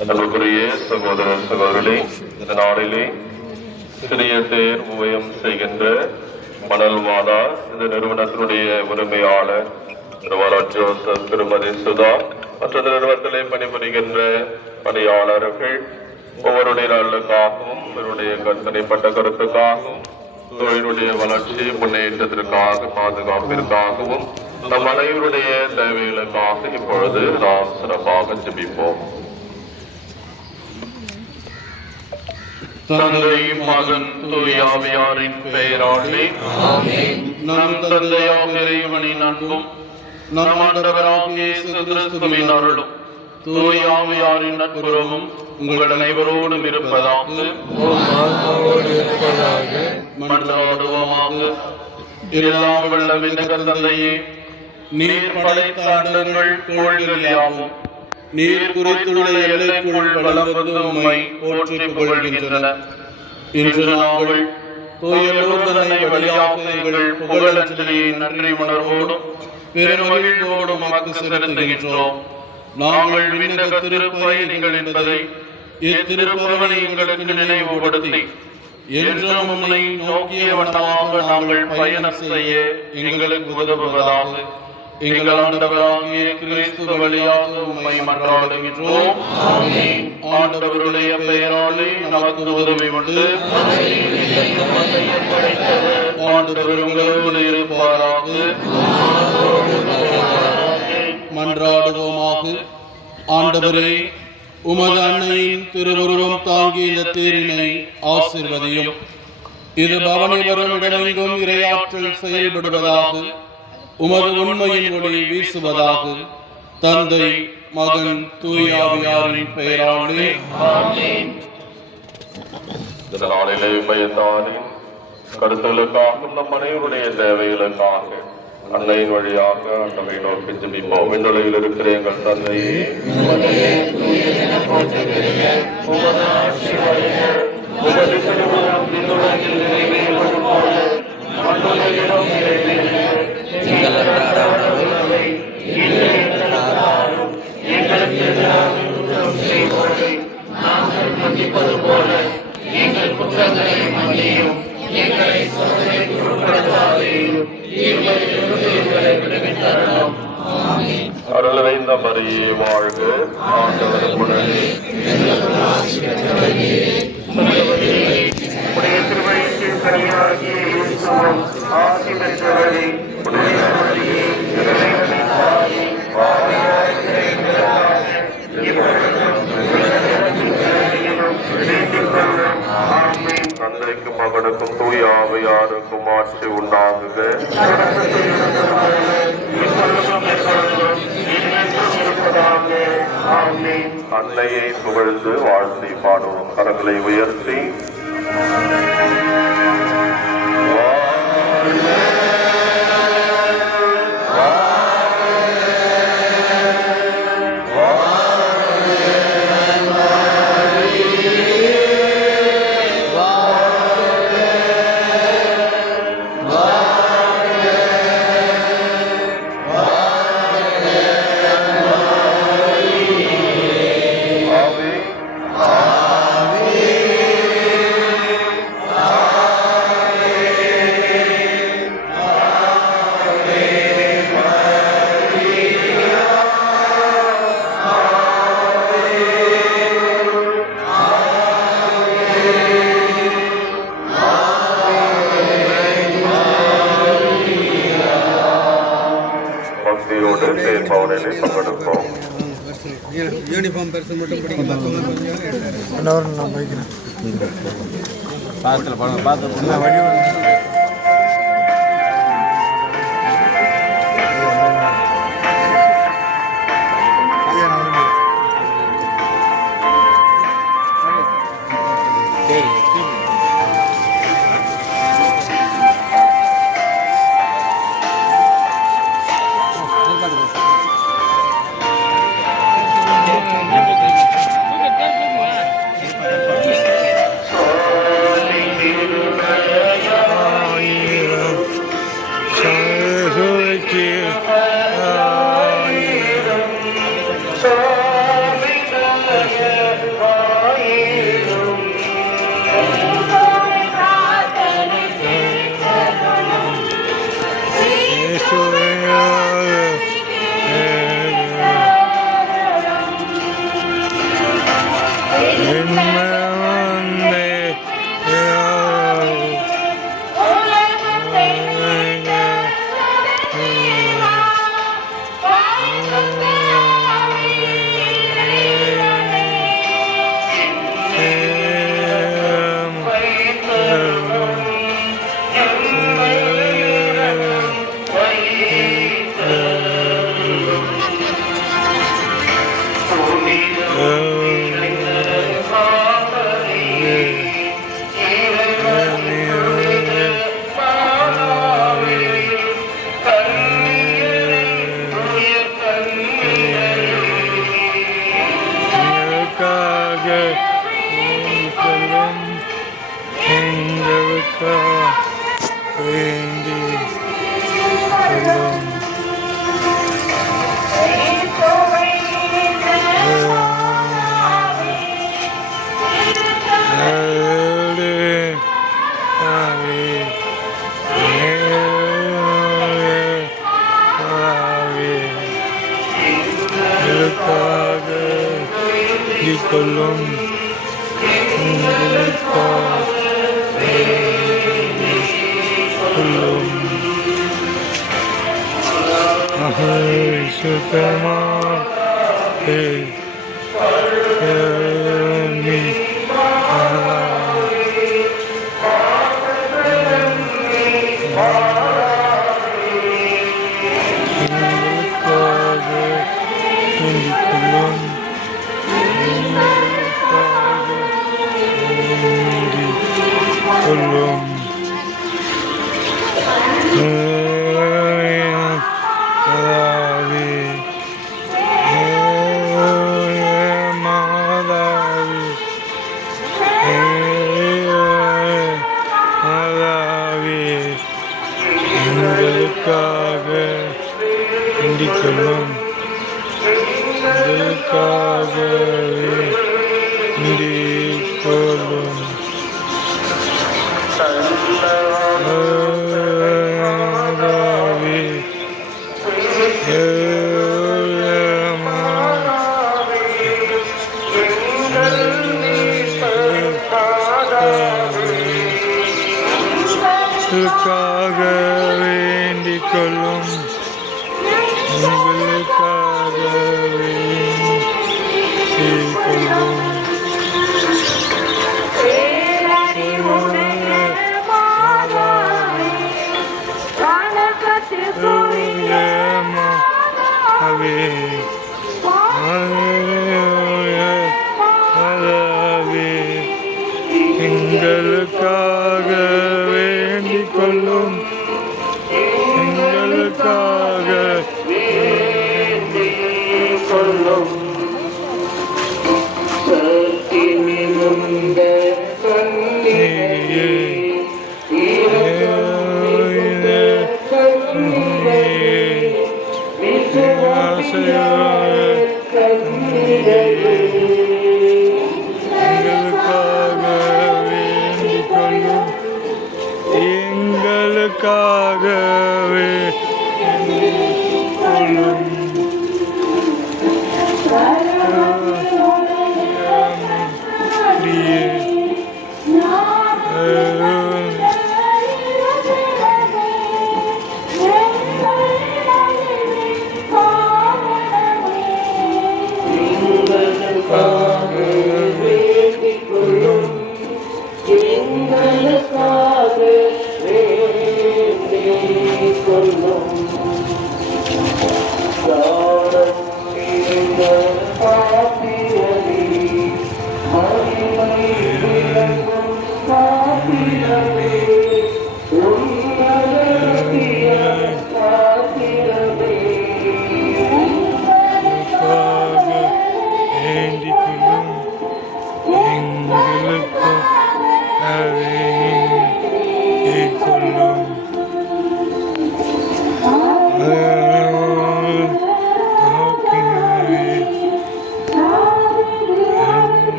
அன்புக்குரிய சகோதர சகோதரர்களே, இந்த நாளிலே சிறிய தேர் உபயம் செய்கின்ற மணல்வாதா இந்த நிறுவனத்தினுடைய உரிமையாளர் ஜோசப், திருமதி சுதா மற்ற நிறுவனத்திலே பணிபுரிகின்ற பணியாளர்கள் ஒவ்வொருடைய நலனுக்காகவும் இவருடைய தனிப்பட்ட கருத்துக்காகவும் தொழிலுடைய வளர்ச்சி முன்னேற்றத்திற்காக பாதுகாப்பிற்காகவும் நம் அனைவருடைய தேவைகளுக்காக இப்பொழுது நாம் சிறப்பாக ஜெபிப்போம். தந்தை, மகன், தூய ஆவியாரின் பெயராலே நம் தந்தையாக இறைவனின் அன்பும் நம் ஆண்டவராகிய இயேசு கிறிஸ்துவின் அருளும் தூய ஆவியாரின் நட்புறவும் உங்கள் அனைவரோடும் இருப்பதாக. மன்றாடுவோமாக. எல்லாம் வல்ல விண்ணக தந்தையே, நீர் படைத்த அண்டங்கள் கோள்கள் யாவும் நீர் குறித்துள்ள எல்லைக்குள் வளம் வந்து உம்மை போற்றி புகழ்கின்றன. இன்று நாங்கள் தூயலூர்தனை வழியாக எங்கள் புகழஞ்சலியை நன்றி உணர்வோடும் பெருமகிழ்வோடும் நமக்கு செலுத்துகின்றோம். நாங்கள் விண்ணக திருப்பயணிகள் என்பதை இத்திருப்பவனை எங்களுக்கு நினைவுபடுத்தி என்றும் உம்மை நோக்கிய வண்ணமாக நாங்கள் பயணம் செய்ய எங்களுக்கு உதவுவதாக எங்கள் ஆண்டவராகிய கிறிஸ்து வழியாக உம்மை மன்றாடுகின்றோம். ஆண்டவருடைய பெயராலே நமக்கு உதவி உண்டு. ஆண்டவர் உங்களோடு இருப்பாராக. மன்றாடுவோமாக. ஆண்டவரே, உமது அன்னையின் திருவுருவம் தாங்கி இந்த தேரினை ஆசீர்வதியும். இது பவனி வரும் இடமெங்கும் இறையாற்றல் செயல்படுவதாக, உமது உண்மையின் ஒளி வீசுவதாக. தந்தை, மகன், தூய ஆவியாரின் பெயராலே ஆமென். இந்த நாளிலே பயத்தாரின் கருத்துகளுக்காக நம் அனைவருடைய தேவைகளுக்காக அன்னையின் வழியாக நம்மை நோக்கி ஜெபிப்போம். விண்ணுலகில் இருக்கிற எங்கள் தந்தையே, அருள் வைந்த மரியே வாழ்க. ஆண்டவர் உடனே திருவயிற்றின் கனியாகிய இயேசுவும் ஆசி பெற்றவரே, தந்தைக்கும் மகனுக்கும் தூய ஆவியாருக்கும் ஆட்சி உண்டாகுக. அன்னையை புகழ்ந்து வாழ்த்தி பாடுவோம். கரங்களை உயர்த்தி யூனிஃபார்ம் பெருசு மட்டும் பிடிக்கும். நான் போய்க்கிறேன். பார்த்து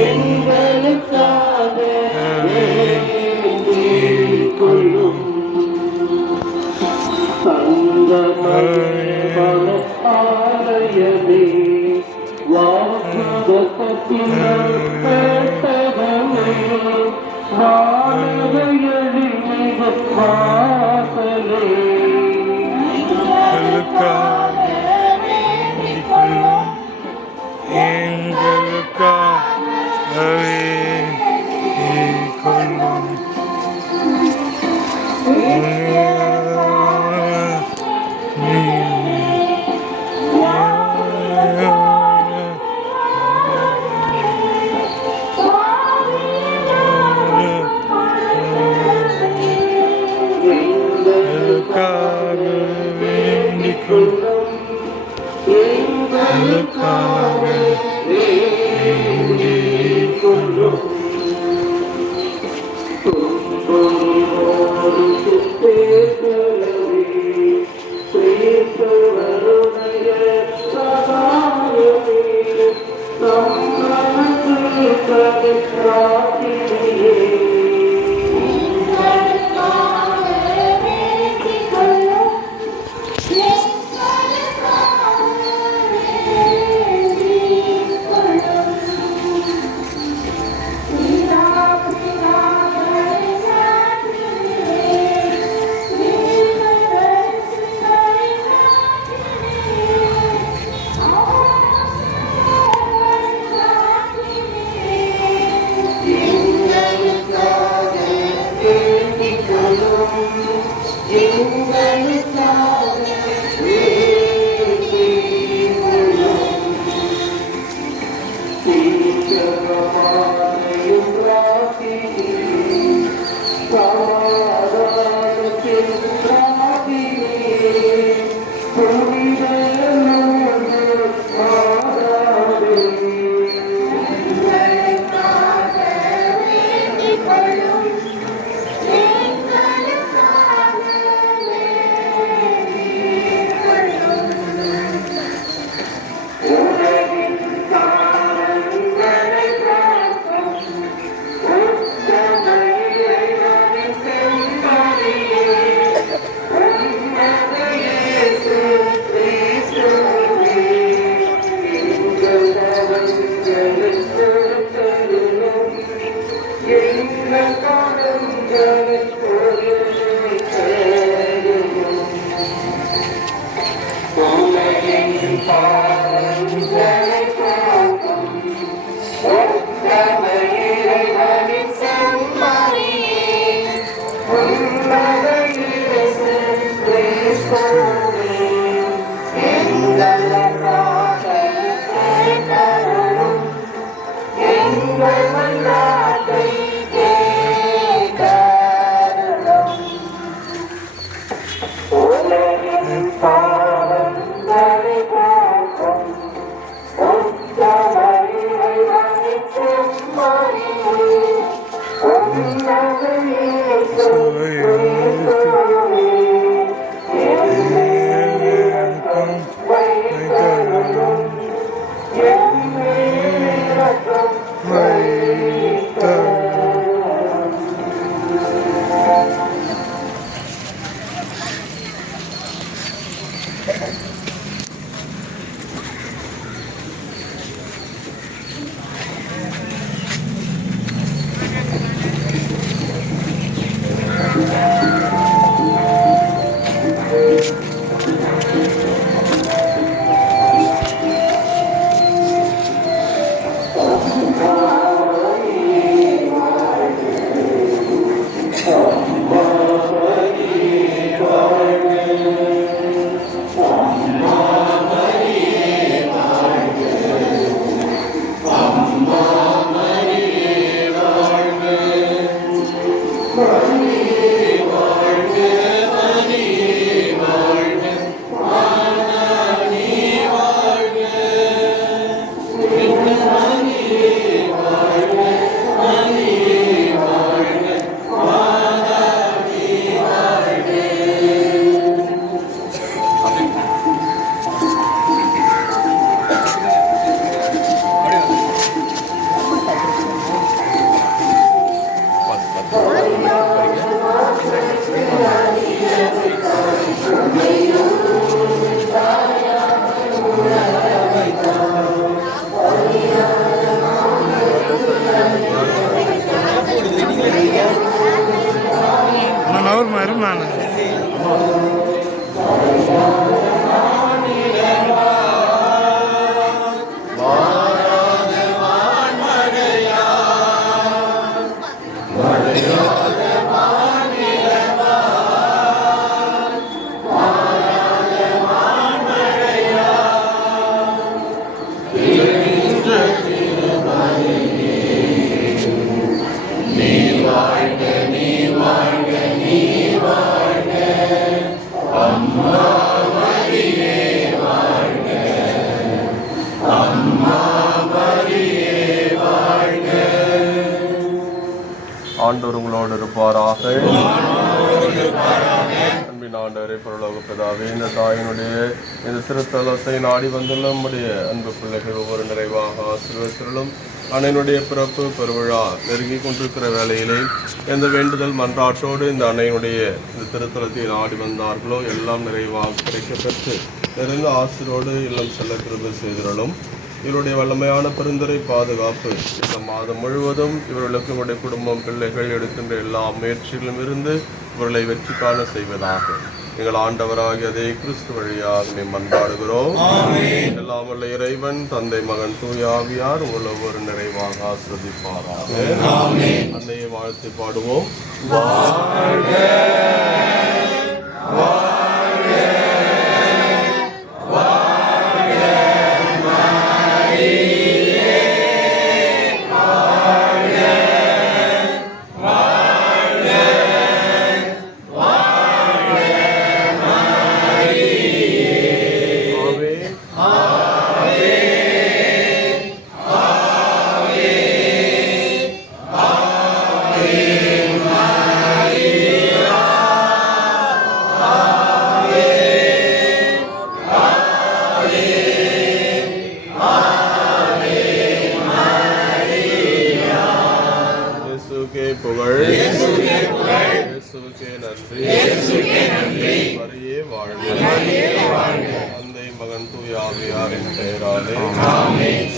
எங்களுக்காக வாசலே எங்களுக்காக வேண்டிக் கொள்ளும். எங்களுக்காக வேண்டிக் கொள்ளும். எங்களுக்காக வேண்டிக் கொள்ளும். எங்களுக்காக வேண்டிக் கொள்ளும். ஆண்டவர் உங்களோடு இருப்பாராக. அன்பின் ஆண்டவரே, பரலோக பிதாவே, இந்த தாயினுடைய இந்த திருத்தலத்தை நாடி வந்துள்ள நம்முடைய அன்பு பிள்ளைகள் ஒவ்வொரு நிறைவாக ஆசீர்வதிலும் அன்னையினுடைய பிறப்பு பெருவிழா நெருங்கி கொண்டிருக்கிற வேளையிலே எந்த வேண்டுதல் மன்றாட்டோடு இந்த அன்னையினுடைய இந்த திருத்தலத்தை நாடி வந்தார்களோ எல்லாம் நிறைவாக கிடைக்கப்பெற்று நிறைந்த ஆசிரோடு இல்லம் செல்ல கிருபை செய்திருளும். இவருடைய வல்லமையான பெருந்துரை பாதுகாப்பு இந்த மாதம் முழுவதும் இவர்களுக்கு இவருடைய குடும்பம் பிள்ளைகள் எடுக்கின்ற எல்லா முயற்சிகளிலும் இருந்து இவர்களை வெற்றி காண செய்வதாக எங்கள் ஆண்டவராகிய அதே கிறிஸ்து வழியாக மன்றாடுகிறோம். எல்லாம் வல்ல இறைவன் தந்தை மகன் தூய ஆவியார் உங்கள் ஒவ்வொரு நிறைவாக ஆசிர்வதிப்பாராக. அன்னையை வாழ்த்து பாடுவோம். தந்தை மகன் தூய ஆவியாரின் பெயராலே ஆமென்.